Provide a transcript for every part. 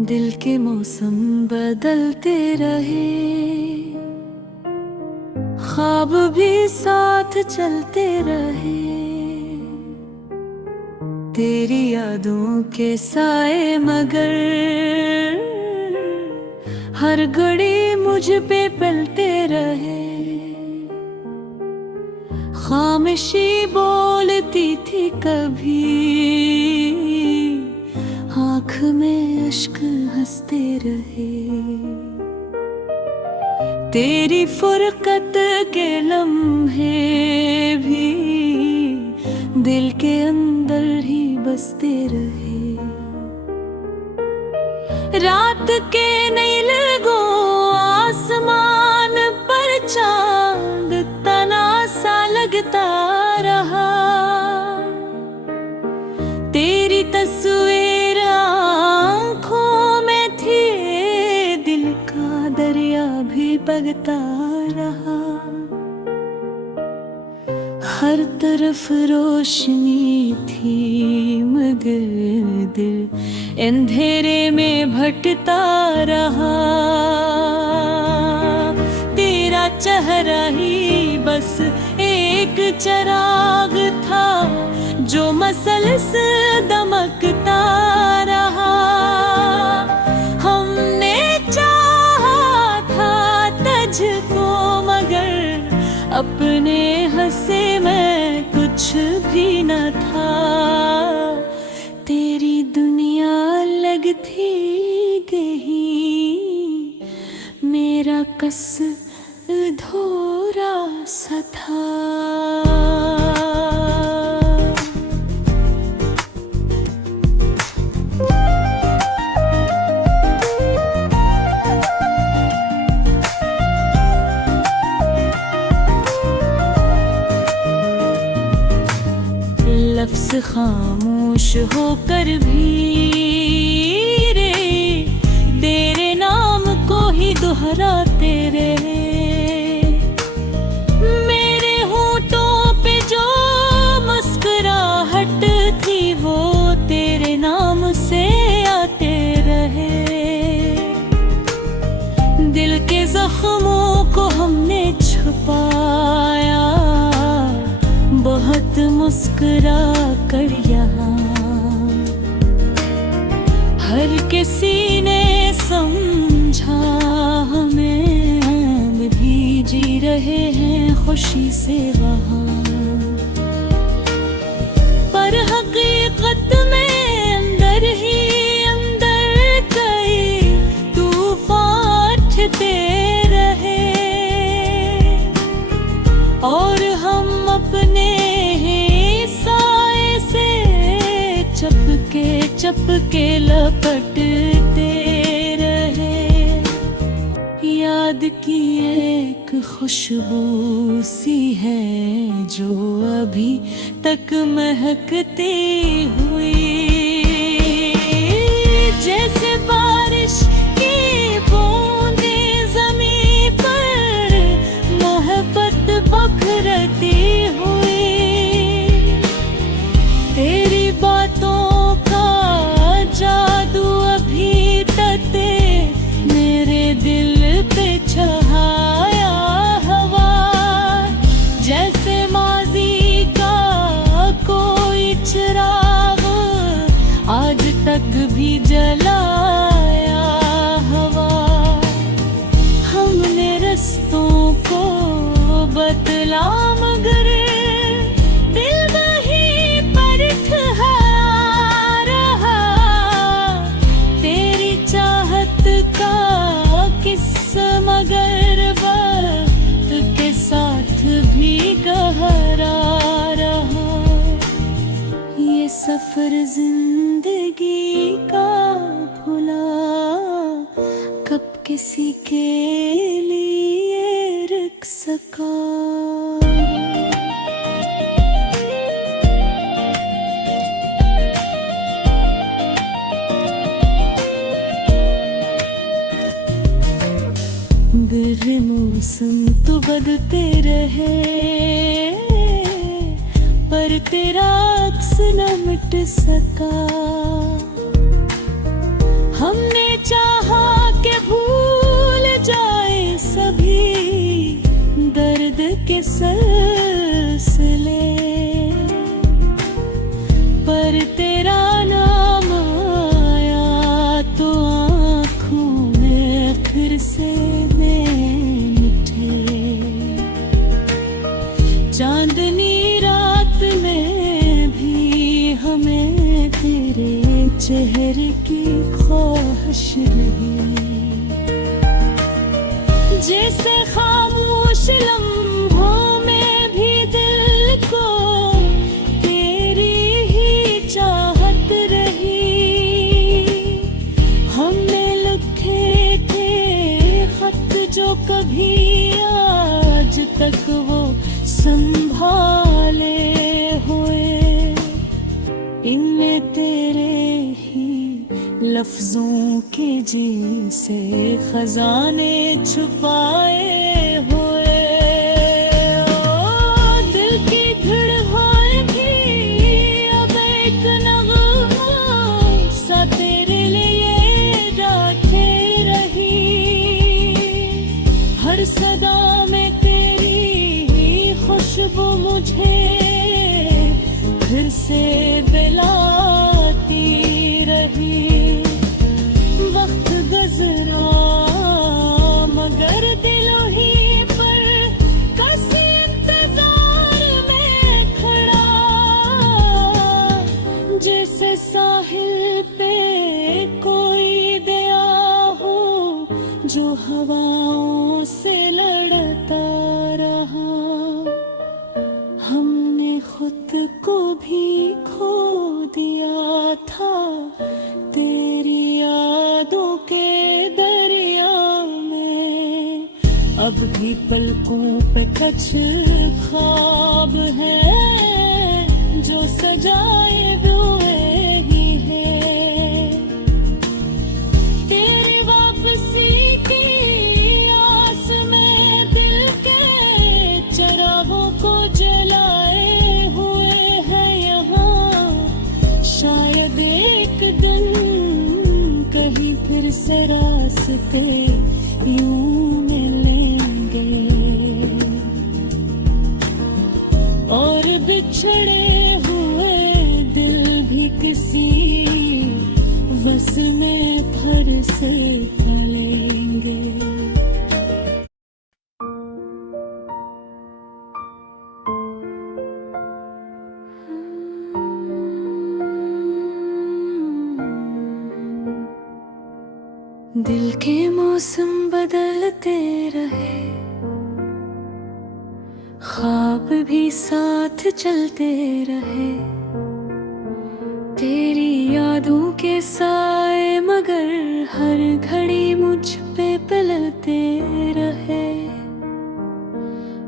दिल के मौसम बदलते रहे, ख्वाब भी साथ चलते रहे। तेरी यादों के साए मगर हर घड़ी मुझ पे पलते रहे। खामोशी बोलती थी कभी, आँख में अश्क हंसते रहे। तेरी फुरकत के लम्हे भी दिल के अंदर ही बसते रहे। रात के नील गो आसमान पर चांद तना सा लगता रहा। तेरी तस्वीर आँखों में थी, दिल का दरिया भी बगता रहा। हर तरफ रोशनी थी मगर दिल अंधेरे में भटकता रहा। तेरा चेहरा ही बस एक चिराग था जो मसलसल दमकता रहा। हमने चाहा था तुझको मगर अपने हंसे में कुछ भी न था। तेरी दुनिया अलग थी कहीं, मेरा कस अधूरा सा था। लफ्ज़ खामोश होकर भी रे तेरे नाम को ही दोहराते रहे। मेरे होठों पे जो मुस्कुराहट थी वो तेरे नाम से आते रहे। दिल के जख्मों को हमने छुपाया बहुत मुस्कुरा कर यहाँ। हर किसी ने समझा हमें, हम भी जी रहे हैं खुशी से वहाँ। पर हकीकत में अंदर ही अंदर कई तूफान उठते रहे। और हम अपने साए से चपके लपटते रहे। याद की एक खुशबू सी है जो अभी तक महकती हुई, जैसे बारिश की बूंदे ज़मीं पर मोहब्बत बखरती हुई। तेरी बातों का जादू अभी तक मेरे दिल पे छाया हवा। जैसे माजी का कोई चिराग आज तक भी जलाया हवा। हमने रस्तों को बतला मगर दिल वहीं पर ठहरा रहा। तेरी चाहत का किस्सा मगर वक्त के साथ भी गहरा रहा। ये सफर जिंदगी का भुला कब किसी के लिए रुक सका। बुरे मौसम तो बदलते रहे पर तेरा अक्स न मिट सका। हमने चाहा के भूल जाए सभी दर्द के सिलसिले, पर तेरा नाम आया तो आँखों में फिर से मिठे। चांदनी रात में भी हमें तेरे चेहरे की ख्वाहिश रही, जैसे खामोश लम्हों में भी दिल को तेरी ही चाहत रही। हमने लिखे थे खत जो कभी आज तक वो संभाले हुए, इनमें तेरे ही लफ्जों के जी से खजाने छुपाए हुए। ओ दिल की धड़कन भी अब एक नगमा सा तेरे लिए डांटे रही, हर सदा में तेरी ही खुशबू मुझे फिर से बुलाती रही। वक्त गुजरा मगर दिलों ही पर कसी इंतजार में खड़ा, जैसे साहिल पे कोई दया हो जो हवाओं से लड़ता रहा। हमने खुद को भी खो दिया था तेरी यादों के दरिया में, अब भी पलकों पे कुछ ख्वाब है जो सजाए हुए ही है। तेरी वापसी की आस में दिल के चिरागों को जलाए हुए हैं यहाँ, शायद एक दिन कहीं फिर से रास्ते यूं मिलेंगे, और बिछड़े हुए दिल भी किसी बस में फिर से तलेंगे। दिल के मौसम बदलते रहे, ख्वाब भी साथ चलते रहे, तेरी यादों के साए मगर हर घड़ी मुझ पे पलते रहे।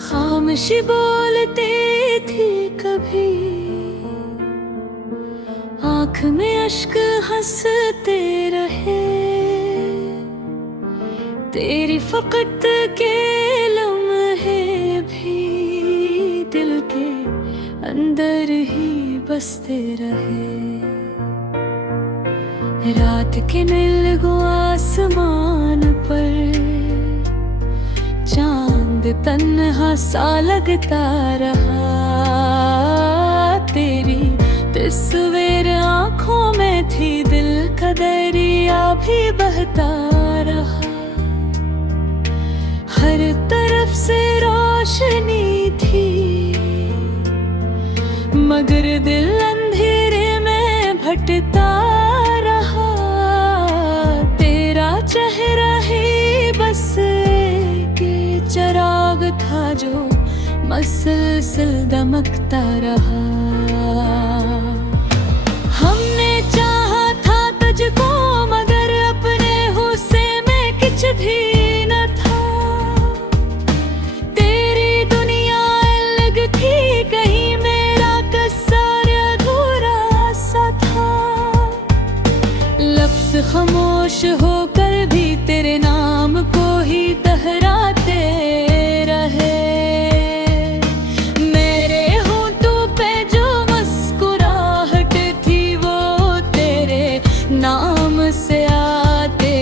खामोशी बोलते थी कभी, आँख में अश्क हंसते रहे, तेरी फकत के लम्हे भी दिल के अंदर ही बसते रहे। रात के नीलगो आसमान पर चांद तन्हा सा लगता रहा, तेरी तस्वीर आँखों में थी, दिल का दरिया भी बहता रहा। हर तरफ से रोशनी थी मगर दिल अंधेरे में भटकता रहा, तेरा चेहरा ही बस एक चिराग था जो मसलसल दमकता रहा। हमने चाहा था तुझको मगर अपने हुस्से में कुछ भी न था, तेरी दुनिया अलग थी, कहीं मेरा कसार अधूरा सा था। लफ्ज़ खामोश होकर भी तेरे नाम को ही दोहराते रहे, मेरे होठों पे जो मुस्कुराहट थी वो तेरे नाम से आते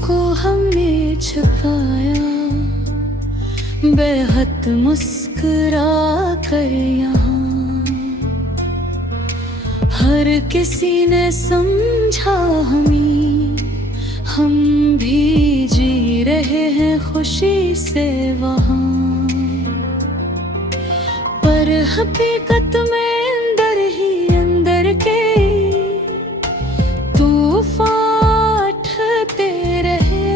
को हमने छुपाया, बेहद मुस्कुरा कर यहाँ हर किसी ने समझा हम भी जी रहे हैं खुशी से वहाँ। पर हकीकत में अंदर ही अंदर के तूफान उठते रहे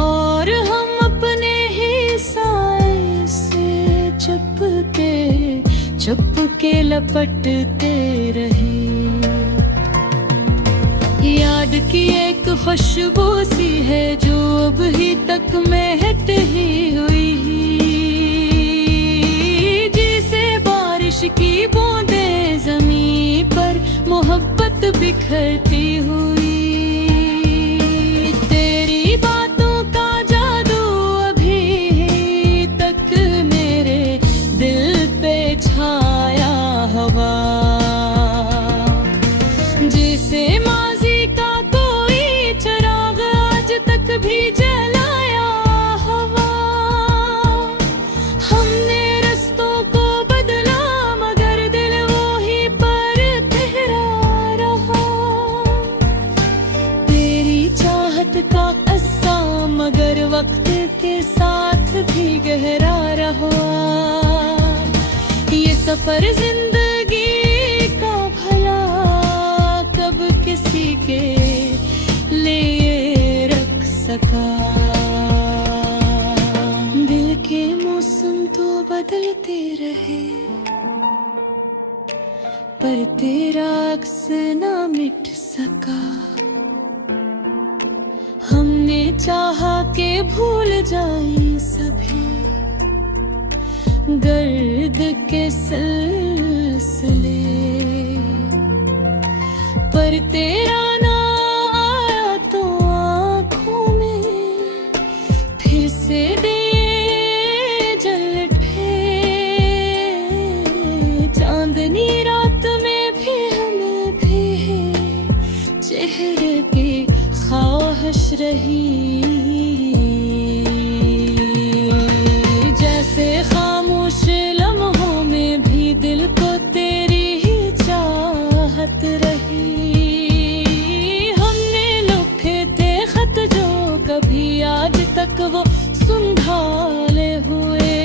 और हम अपने ही साए से चुपके लपटते रहे। याद की एक खुशबू सी है जो अभी तक महक ही हुई, जिसे बारिश की बूंदें ज़मीं पर मोहब्बत बिखरती हुई। तेरी बातों का जादू अभी तक मेरे दिल पे छाया हुआ, जिसे माजी का कोई चिराग आज तक भी जलाया हुआ। हमने रस्तों को बदला मगर दिल वो ही पर ठहरा रहा। तेरी चाहत का किस्सा मगर वक्त के साथ भी गहरा रहा। ये सफर जिंदगी का भला कब किसी के लिए रख सका। दिल के मौसम तो बदलते रहे पर तेरा अक्स ना मिट सका। हमने चाहा के भूल जाए सभी गर्द के सिलसिले, पर तेरा ना आया तो आँखों में फिर से दिए जल उठे। चांदनी रात में भी हमें भी चेहरे की ख्वाहिश रही, जैसे खामोश लम्हों में भी दिल को तेरी ही चाहत रही। हमने लिखे थे खत जो कभी आज तक वो संभाले हुए,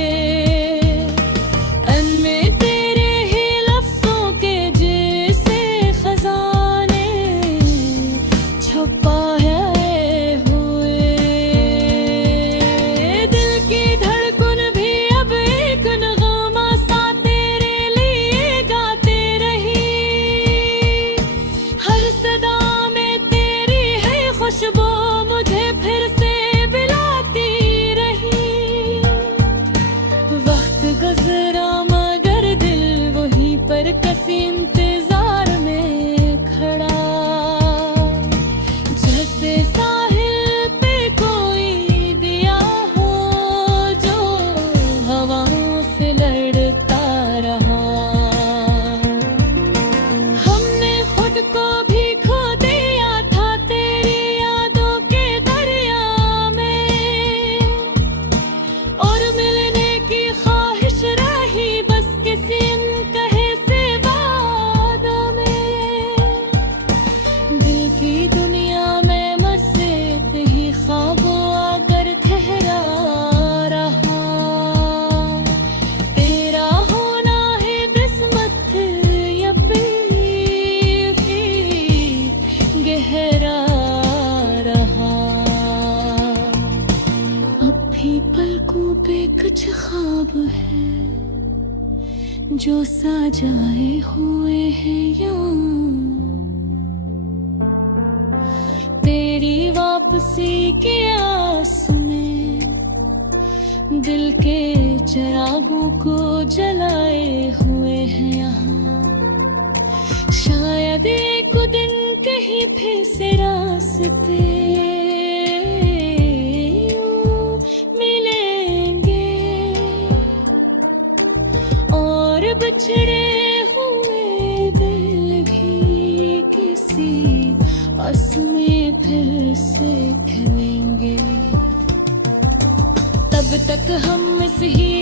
अनमें तेरे ही लफ्ज़ों के जैसे खजाने छुपाए हुए। दिल की धड़कन भी अब एक नगमा सा तेरे लिए गाते रही। हर सदा में तेरी है खुशबू मुझे फिर से बुलाती रही। वक्त गुजरा मगर दिल वहीं पर कसी इंतजार में खड़ा, जैसे साहिल पे कोई दिया हो जो हवाओं से लड़ता रहा। हमने खुद को भी खो दिया था तेरी यादों के दरिया में, और मिलने की ख्वाहिश रही बस किसी कहे से वादों में। दिल की दुनिया में मसे ही ख्वाबों आकर ठहरा रहा। तेरा होना है किस्मत या प्रीत की गहरा रहा। अब भी पलकों पे कुछ ख्वाब है जो सजाए हुए हैं यहाँ। तेरी वापसी की आस में दिल के चिरागों को जलाए हुए हैं यहाँ। शायद एक दिन कहीं फिर से रास्ते यूं मिलेंगे और बिछड़े हुए दिल भी किसी आस में तक हम इस ही